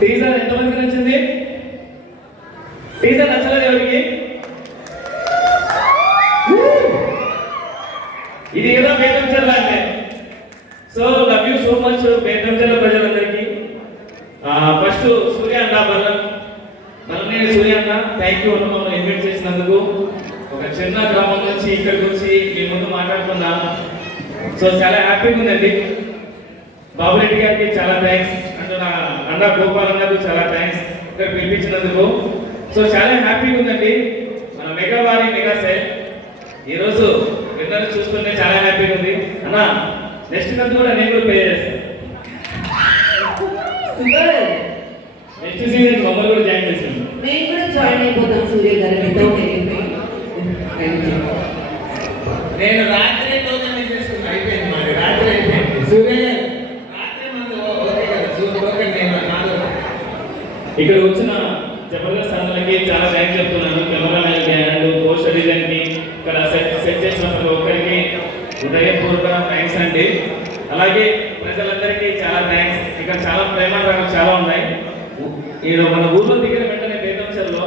Teaser ఎంతమందికి నచ్చింది? Teaser నచ్చలేదు ఎవరికి? ఇది ఏదో బేతంచెల్ల అంటే. So love you so much Bethamcherla ప్రజలందరికీ. ఫస్ట్ సూర్య అన్న బలం బల్లనేని సూర్య అన్న. థ్యాంక్ యూ అన్న మమ్మల్ని ఇన్వైట్ చేసినందుకు. ఒక చిన్న గ్రామం నుంచి ఇక్కడికి వచ్చి మీ ముందు మాట్లాడుతున్నా సో చాలా హ్యాపీగా ఉందండి బాబురెడ్డి గారికి చాలా థ్యాంక్స్ అంటున్నా అన్న గోపాల్ అన్నకు చాలా థ్యాంక్స్ ఇక్కడ పిలిపించినందుకు. సో చాలా హ్యాపీగా ఉందండి. మన మెగా వారి మెగా సెల్. ఈరోజు విన్నర్ చూస్తుంటే చాలా హ్యాపీగా ఉంది. అన్న నెక్స్ట్ మంత్ కూడా నేను కూడా పే చేస్తాను నెక్స్ట్ సీజన్ మమ్మల్ని కూడా జాయిన్ చేస్తాను మేము కూడా జాయిన్ అయిపోతాం సూర్య గారు వితౌట్ నేను రాత్రి టోకెన్ చేసుకున్నా అయిపోయింది మరి రాత్రి అయిపోయింది సూర్య గారు రాత్రి మంది ఓకే కదా సూర్య టోకెన్ నేను నాలుగు ఇక్కడ వచ్చిన జబర్దస్త్ అన్నలకి చాలా థ్యాంక్స్ చెప్తున్నాను కెమెరామెన్కి అండ్ పోస్టర్ డిజైన్కి ఇక్కడ సెట్ సెట్ చేసిన ప్రతి ఒక్కరికి హృదయపూర్వక థ్యాంక్స్ అండి అలాగే ప్రజలందరికీ చాలా థ్యాంక్స్ ఇక్కడ చాలా చాలా ఉన్నాయి. ఈ మన ఊర్లో దిగిన వెంటనే బేతంచల్లో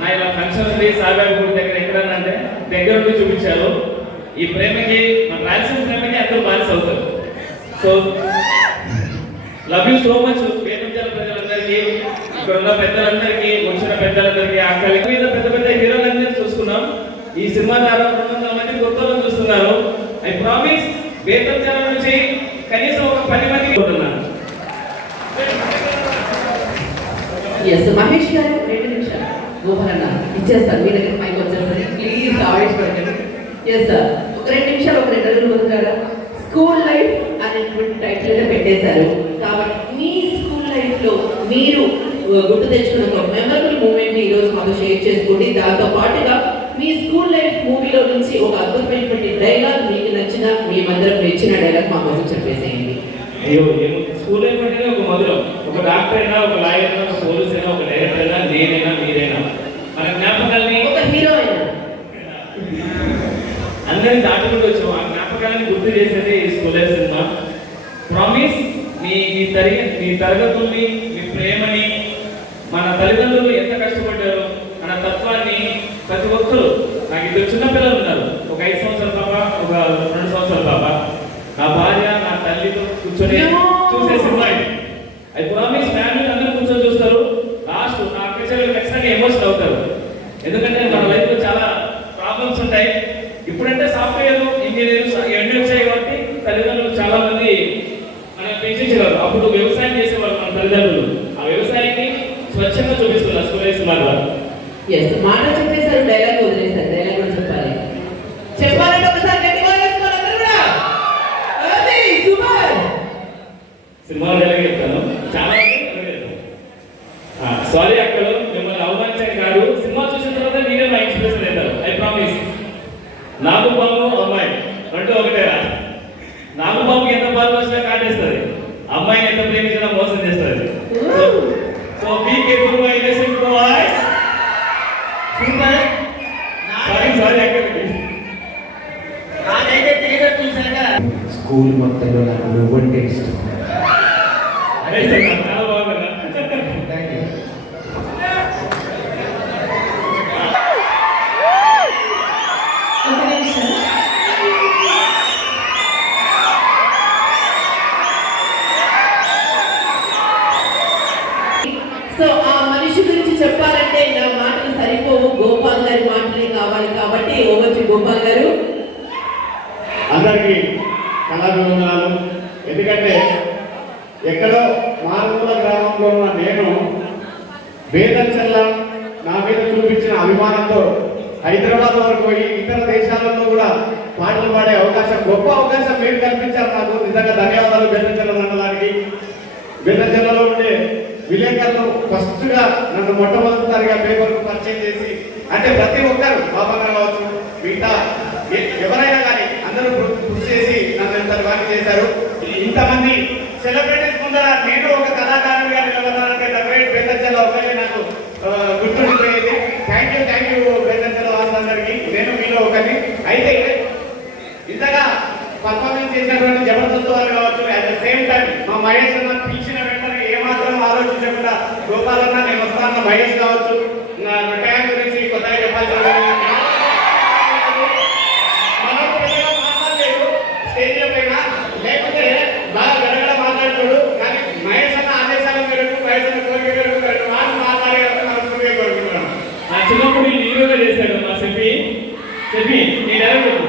నా ఇలా ఫంక్షన్ ఉంది సాయిబాబా గుడి దగ్గర ఎక్కడనంటే దగ్గర ఉండి చూపించారు. ఈ ప్రేమకి మన రాయలసీమ ప్రేమకి అందరూ బానిస అవుతారు. So love you so much Vedanjala ప్రజలందరికీ ఇక్కడ ఉన్న పెద్దలందరికీ వచ్చిన పెద్దలందరికీ అక్కడి మీద పెద్ద పెద్ద హీరోలందరినీ చూసుకున్నాం. ఈ సినిమా ద్వారా రెండు వందల మంది కొత్త చూస్తున్నారు. ఐ ప్రామిస్ వేదంజల నుంచి కనీసం ఒక పది మంది ఉంటున్నాను ఎస్ మహేష్ గారు రెండు నిమిషాలు. గోపరన్న ఇచ్చేస్తారు. మీ దగ్గర మైక్ వచ్చేస్తుంది. ప్లీజ్ ఆవేశపడకండి ఎస్ సార్ ఒక రెండు నిమిషాలు ఒక రెండు రోజులు వదులుతారా స్కూల్ లైఫ్ అనేటువంటి టైటిల్ అయితే పెట్టేశారు. కాబట్టి మీ స్కూల్ లైఫ్లో మీరు గుర్తు తెచ్చుకున్న ఒక మెమరబుల్ మూమెంట్ ఈరోజు మాకు షేర్ చేసుకోండి. దాంతో పాటుగా మీ స్కూల్ లైఫ్ మూవీలో నుంచి ఒక అద్భుతమైనటువంటి డైలాగ్ మీకు నచ్చిన మీ మందరం మెచ్చిన డైలాగ్ మా కోసం చెప్పేసేయండి. అయ్యో ఏమో స్కూల్ అయిపోయింటే ఒక మధురం. ఒక డాక్టర్ అయినా ఒక లాయర్ అయినా ఒక పోలీస్ అయినా ఒక డైరెక్టర్ అయినా నేనైనా మీరైనా. మన జ్ఞాపకాల్ని ఒక హీరో అయినా. అందరిని దాటుకుంటూ వచ్చాం. ఆ జ్ఞాపకాన్ని గుర్తు చేసేది ఈ స్కూల్ సినిమా. ప్రామిస్ మీ మీ తరగ మీ తరగతుల్ని మీ ప్రేమని మన తల్లిదండ్రులు ఎంత కష్టపడ్డారు మన తత్వాన్ని ప్రతి ఒక్కరు నాకు ఇద్దరు చిన్న పిల్లలు ఉన్నారు. ఒక ఐదు సంవత్సరాల పాప ఒక రెండు సంవత్సరాల పాప. నా భార్య నా తల్లితో కూర్చొని చూసేసి ఉన్నాయి. ఐ ప్రామిస్ ఫ్యామిలీ అందరూ కూర్చొని చూస్తారు. లాస్ట్ నా అక్కచెల్లెలు ఖచ్చితంగా ఎమోషన్ అవుతారు. ఎందుకంటే మన లైఫ్లో చాలా ప్రాబ్లమ్స్ ఉంటాయి ఇప్పుడంటే సాఫ్ట్వేర్ ఇంజనీర్స్ ఇవన్నీ వచ్చాయి కాబట్టి తల్లిదండ్రులు చాలా మంది మనం పెంచేవారు అప్పుడు వ్యవసాయం చేసేవారు మన తల్లిదండ్రులు ఆ వ్యవసాయాన్ని స్వచ్ఛంగా చూపిస్తున్నారు స్కూల్ సినిమా ద్వారా ఎస్ మాట చెప్పేశారు డైలాగ్ వదిలేశారు డైలాగ్ కూడా చెప్పాలి చెప్పాలంటే ఒకసారి గట్టిగా వేసుకోవాలి అందరూ కూడా అది సూపర్ సినిమా డైలాగ్ చెప్తాను చాలా సారీ అక్కలు మిమ్మల్ని అవమానించాను కాదు సినిమా చూసిన తర్వాత మీరే మా ఎక్స్ప్రెషన్ అవుతారు ఐ ప్రామిస్ నాగుబాబు అమ్మాయి. రెండు ఒకటేరా నాగుబాబుకి ఎంత బాధ వచ్చినా కాటేస్తుంది. అమ్మాయిని ఎంత ప్రేమించినా మోసం చేస్తుంది. So be careful my listen to voice super sorry sorry school మొత్తంలో నాకు నువ్వంటే ఇష్టం అదే సార్ చాలా బాగుందన్నా థ్యాంక్ యూ ఒక నిమిషం సో ఆ మనిషి గురించి చెప్పాలంటే నా మాటలు సరిపోవు గోపాల్ గారి మాటలే కావాలి కాబట్టి ఓవచ్చి గోపాల్ గారు అందరికీ కళాభిమానాలు ఎందుకంటే ఎక్కడో మారుమూల గ్రామంలో ఉన్న నేను వేదంచల్ల నా మీద చూపించిన అభిమానంతో హైదరాబాద్ వరకు పోయి ఇతర దేశాలలో కూడా పాటలు పాడే అవకాశం గొప్ప అవకాశం మీరు కల్పించారు నాకు. నిజంగా ధన్యవాదాలు బెల్లంచెల్ల అన్నదానికి బెల్లంచెల్లలో ఉండే విలేకరులు ఫస్ట్గా నన్ను మొట్టమొదటిసారిగా పేపర్కు పరిచయం చేసి అంటే ప్రతి ఒక్కరు బాబా గారు కావచ్చు మిగతా ఎ- ఎవరైనా కానీ అందరూ కృ- కృషి చేసి నన్ను ఎంత బాగా చేశారు ఇంతమంది సెలబ్రిటీస్ ముందర నేను ఒక కళాకారుడిగా నిలబడాలంటే ద గ్రేట్ బెల్లంచెల్ల ఒకటే నాకు ఆ, గుర్తుండిపోయేది thank you thank you Bellamcherla వాసులందరికీ నేను మీలో ఒకటి అయితే ఇంతగా పర్ఫార్మెన్స్ చేసినటువంటి జబర్దస్త్ వారు కావచ్చు అట్ ద సేమ్ టైం మా మహేష్ అన్న పిలిచిన వెంటనే ఏమాత్రం ఆలోచించకుండా గోపాలన్న నేను వస్తాను మహేష్ కావచ్చు. నా రిటైర్ గురించి కొత్తగా చెప్పాల్సి ఉంటుంది. మనం పెద్దగా మాట్లాడలేదు స్టేజ్ పైన లేకపోతే బాగా గడగడ మాట్లాడుతాడు కానీ మహేష్ అన్న ఆదేశాల మేరకు మహేష్ అన్న కోరిక మేరకు రెండు మాటలు మాట్లాడేయాలని మనస్ఫూర్తిగా కోరుకుంటున్నాను ఆ చిన్నప్పుడు వీళ్ళు హీరోగా చేశాడు మా చెప్పి చెప్పి నీ డైలాగ్ చెప్పు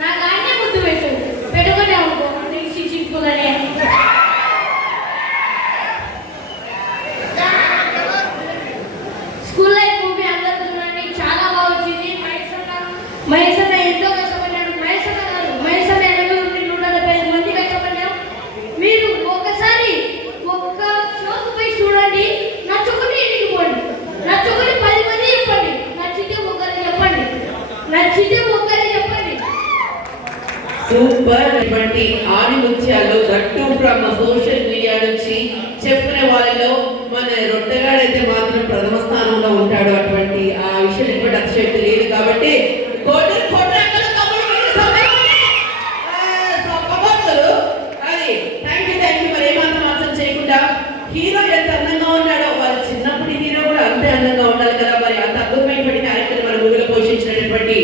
నాకు అన్నీ ముద్దు పెట్టు పెట్టుకునే అనుకో నీకు శిక్షించుకోలనే స్కూల్ లైఫ్ మూవీ అందరు చూడండి చాలా బాగా వచ్చింది మహేష్ అన్న మహేష్ అన్న ఎంతో కష్టపడ్డాడు మహేష్ అన్న కాదు మహేష్ అన్న ఎనభై నుండి నూట డెబ్బై ఐదు మంది కష్టపడ్డారు మీరు ఒకసారి ఒక్క షోకు పోయి చూడండి నచ్చుకుని ఇంటికి పోండి నచ్చుకుని పది మంది చెప్పండి నచ్చితే ఒకరు చెప్పండి నచ్చితే ఒకరు చెప్పండి సూపర్ ఇటువంటి ఆణిముత్యాలు దట్టు ఫ్రమ్ సోషల్ మీడియా నుంచి చెప్పిన వాళ్ళలో మన రొట్టెగాడైతే మాత్రం ప్రథమ స్థానంలో ఉంటాడు అటువంటి ఆ విషయం ఎటువంటి అతిశక్తి లేదు కాబట్టి కోటి కోటి అక్కడ తమ్ముడు మీరు సమయంలోనే, ఆ, సప్పగొత్తులు. అది థ్యాంక్ యూ థ్యాంక్ యూ మరి ఏమాత్రం ఆలోచన చేయకుండా హీరో ఎంత అందంగా ఉన్నాడో వాళ్ళ చిన్నప్పటి హీరో కూడా అంతే అందంగా ఉండాలి కదా మరి అంత అద్భుతమైనటువంటి క్యారెక్టర్ మన మూవీలో పోషించినటువంటి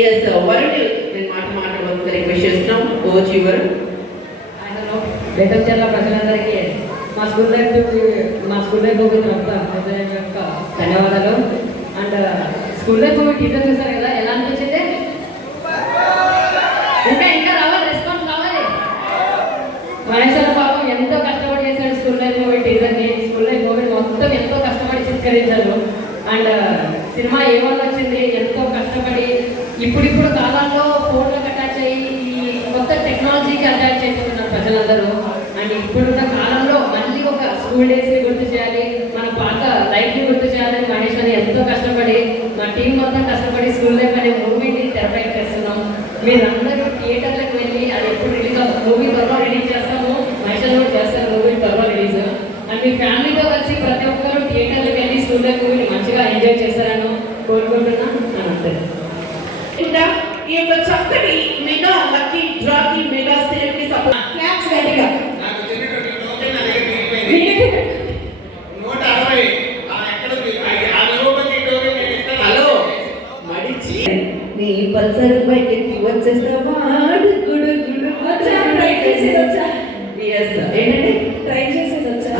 ఎస్ వరుణ్ నేను మాట మాట్లాడవలసింది రిక్వెస్ట్ చేస్తున్నాం ఓజీ ఆయనలో హలో ప్రజలందరికీ మా స్కూల్ లైఫ్ మా స్కూల్ లైఫ్ గురించి యొక్క ధన్యవాదాలు. అండ్ స్కూల్ లైఫ్ టీచర్ చూసారు కదా ఎలా అనిపించింది? ఇంకా ఇంకా రావాలి రెస్పాన్స్ కావాలి మహేశ్వర పాపం ఎంతో కష్టపడి చేశాడు స్కూల్ లైఫ్ మూవీ టీచర్ని స్కూల్ లైఫ్ మూవీ మొత్తం ఎంతో కష్టపడి చిత్కరించారు. అండ్ సినిమా ఏమన్నా వచ్చింది ఎంతో కష్టపడి ఇప్పుడిప్పుడు కాలాల్లో ఫోన్లకు అటాచ్ అయ్యి ఈ కొత్త టెక్నాలజీకి అటాచ్ అయిపోతున్నారు ప్రజలందరూ అండ్ ఇప్పుడున్న కాలంలో మళ్ళీ ఒక స్కూల్ డేస్ని గుర్తు చేయాలి మన పాత లైఫ్ని గుర్తు చేయాలని మహేష్ అని ఎంతో కష్టపడి మా టీం మొత్తం కష్టపడి స్కూల్ లైఫ్ అనే మూవీని తెరపై చేస్తున్నాం మీరందరూ థియేటర్లకు వెళ్ళి అది ఎప్పుడు రిలీజ్ అవుతుంది మూవీ త్వరలో రిలీజ్ చేస్తాము మహేష్ అని కూడా చేస్తారు మూవీ త్వరలో రిలీజ్ అండ్ మీ ఫ్యామిలీతో కలిసి ప్రతి ఒక్కరు థియేటర్లకు వెళ్ళి స్కూల్ లైఫ్ మూవీని మంచిగా ఎంజాయ్ చేస్తారని కోరుకుంటున్నా నమస్తే ఇంకా ఈ యొక్క చక్కటి మెగా లక్కీ డ్రాకి మెగా సేల్కి సపోర్ట్ క్లాప్స్ గట్టిగా నాకు చిన్నటువంటి టోకెన్ నా దగ్గర మిగిలిపోయింది. నూట అరవై ఆ ఎక్కడ ఉంది? ఆ- ఆ రూపాయకి టోకెన్ నేను ఇస్తాను. హలో మడిచి నీ పల్సర్ బైక్ ఎక్కి వచ్చేసావా గుడు గుడు వచ్చా ట్రై చేసి వచ్చా ఎస్ ఏంటంటే ట్రై చేసి వచ్చా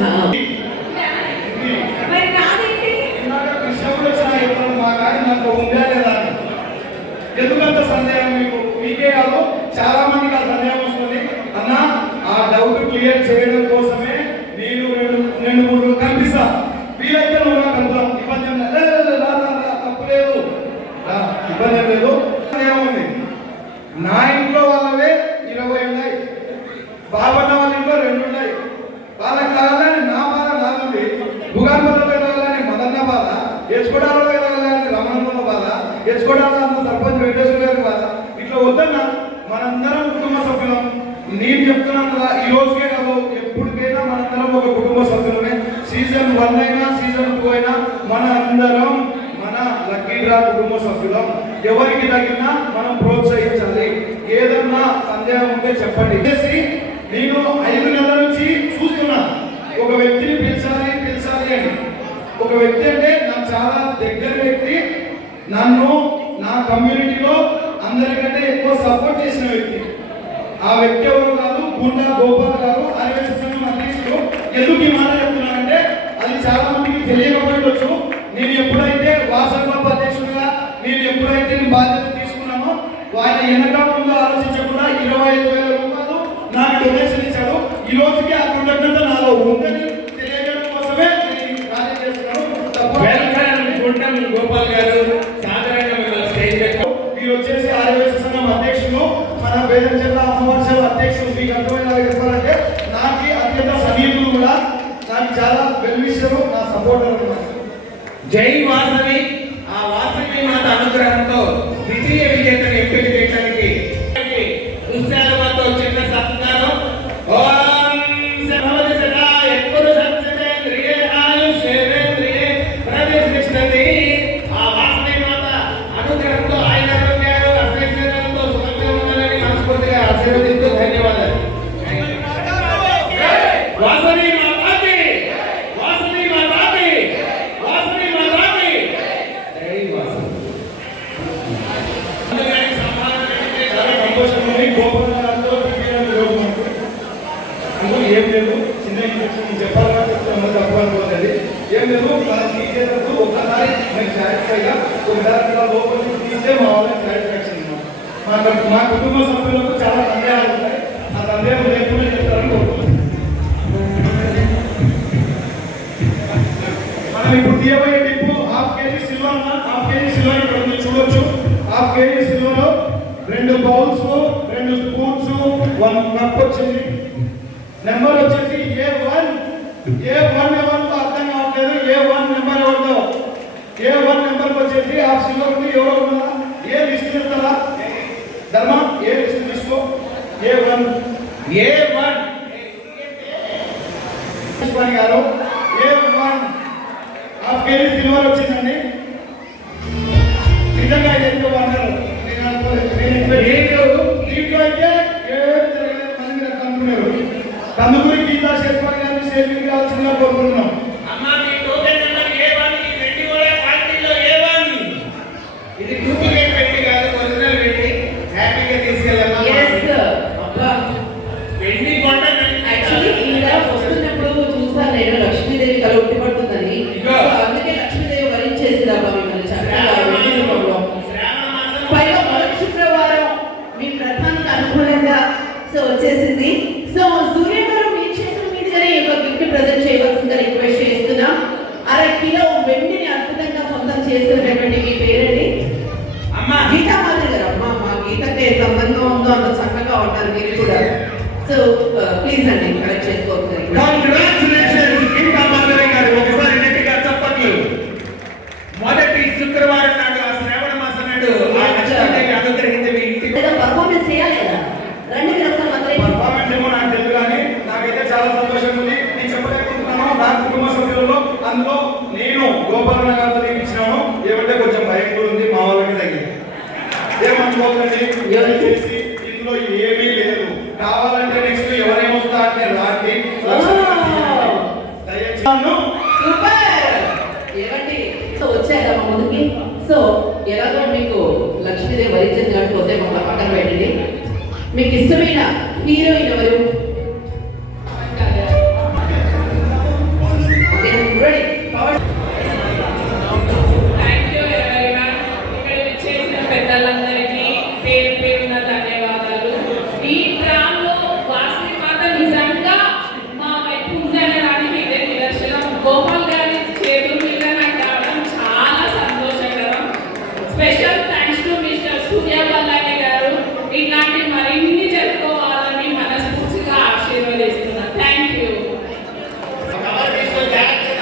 మరి నాదేంటి ఇందాక కృష్ణుడు వచ్చిన ఇప్పుడు మా గారి నాకు ఉందా లేదా ఎందుకంత సందేహం మీకు? మీకే కాదు చాలా మందికి ఆ సందేహం వస్తుంది. అన్న ఆ డౌట్ క్లియర్ చేయడం కోసమే నేను రెండు రెండు మూడు కనిపిస్తా. వీలైతే నువ్వు నాకు కలుపుతాం ఇబ్బంది ఏం తప్పు లేదు. ఇబ్బంది లేదు. ఏముంది నా ఇంట్లో వాళ్ళవే ఇరవై ఉన్నాయి. బాబన్న వాళ్ళ ఇంట్లో రెండు ఉన్నాయి. వాళ్ళకి కావాలని నా బాధ నాదండి భూగర్భంలో పెట్టాలని మదన్న బాధ ఎచ్చుకోవడాలో వెళ్ళాలని రమణమ్మ బాధ ఎచ్చుకోవడాలో అంత సర్పంచ్ వెంకటేశ్వర గారి బాధ ఇట్లా వద్దన్నా మనందరం కుటుంబ సభ్యులం. నేను చెప్తున్నాను కదా ఈ రోజుకే కాదు ఎప్పటికైనా మనందరం ఒక కుటుంబ సభ్యులమే. సీజన్ వన్ అయినా సీజన్ టూ అయినా మన అందరం మన లక్కీ డ్రా కుటుంబ సభ్యులం. ఎవరికి తగినా మనం ప్రోత్సహించాలి. ఏదన్నా సందేహం ఉంటే చెప్పండి. చేసి నేను ఐదు నెలల నుంచి చూస్తున్నా. ఒక వ్యక్తిని పిలిచాలి పిలిచాలి అని. ఒక వ్యక్తి అంటే చాలా దగ్గర వ్యక్తి నన్ను నా కమ్యూనిటీలో అందరికంటే ఎక్కువ సపోర్ట్ చేసిన వ్యక్తి. ఆ వ్యక్తి ఎవరు కాదు? గుండా గోపాల్ గారు. ఆర్ఎస్ అధ్యక్షుడు. ఎందుకు ఈ మాట చెప్తున్నానంటే అది చాలా మందికి తెలియకపోవచ్చు నేను ఎప్పుడైతే వాసన క్లబ్ నేను ఎప్పుడైతే నేను బాధ్యత తీసుకున్నానో ఆయన వెనక ముందు ఆలోచించకుండా ఇరవై ఐదు వేల రూపాయలు నాకు డొనేషన్ ఇచ్చాడు. ఈ రోజుకి ఆ కృతజ్ఞత నాలో ఉందని తెలియజేయడం కోసమే నేను ఈ కార్యం చేస్తున్నాను తప్ప- వెల్కమ్ గుంటం గోపాల్ గారు సాధారణంగా మిమ్మల్ని స్టేజ్ మీద మీరు వచ్చేసి ఆదివాసీ సంఘం అధ్యక్షులు మన బేదం జిల్లా అమ్మవారి అధ్యక్షులు మీకు అర్థమైన చెప్పాలంటే నాకు అత్యంత సమీపులు కూడా నాకు చాలా నా సపోర్టర్ అన్నమాట జై వాసవి. ఆ వాసవి మాత అనుగ్రహంతో ద్వితీయ విజేతని మా కుటుంబ సభ్యులకు చాలా సందేహాలు ఉంటాయి. ఆ సందేహం లేకుండా చెప్తారని కోరుకుంటున్నాను మనం ఇప్పుడు తీయబోయే Tipu half KG silver half KG silver ఇక్కడ చూడొచ్చు. హాఫ్ కేజీ సిల్వర్ రెండు బౌల్స్ రెండు స్పూన్స్ వన్ కప్ వచ్చింది. నెంబర్ వచ్చేసి ఏ వన్ ఏ వన్ ఎవరితో అర్థం కావట్లేదు? ఏ వన్ నెంబర్ ఎవరితో ఏ వన్ నెంబర్ వచ్చేసి ఆ సిల్వర్ ఎవరో కందుకూరి గీతా శేఖర్ గారిని సేవింగ్ కావాల్సిందిగా కోరుకుంటున్నాం లక్ష్మీదేవి కల ఉట్టి పడుతుందని. అందుకే లక్ష్మీదేవి వరించేసిందమ్మా మిమ్మల్ని చక్కగా పైగా మొదటి శుక్రవారం మీ ప్రధానికి అనుకూలంగా సో వచ్చేసింది వచ్చాక మా ముందుకి. సో ఎలాగో మీకు లక్ష్మీదేవి వైద్యం కాకపోతే మమ్మల్ని పక్కన పెట్టండి. మీకు ఇష్టమైన హీరోయిన్ ఎవరు?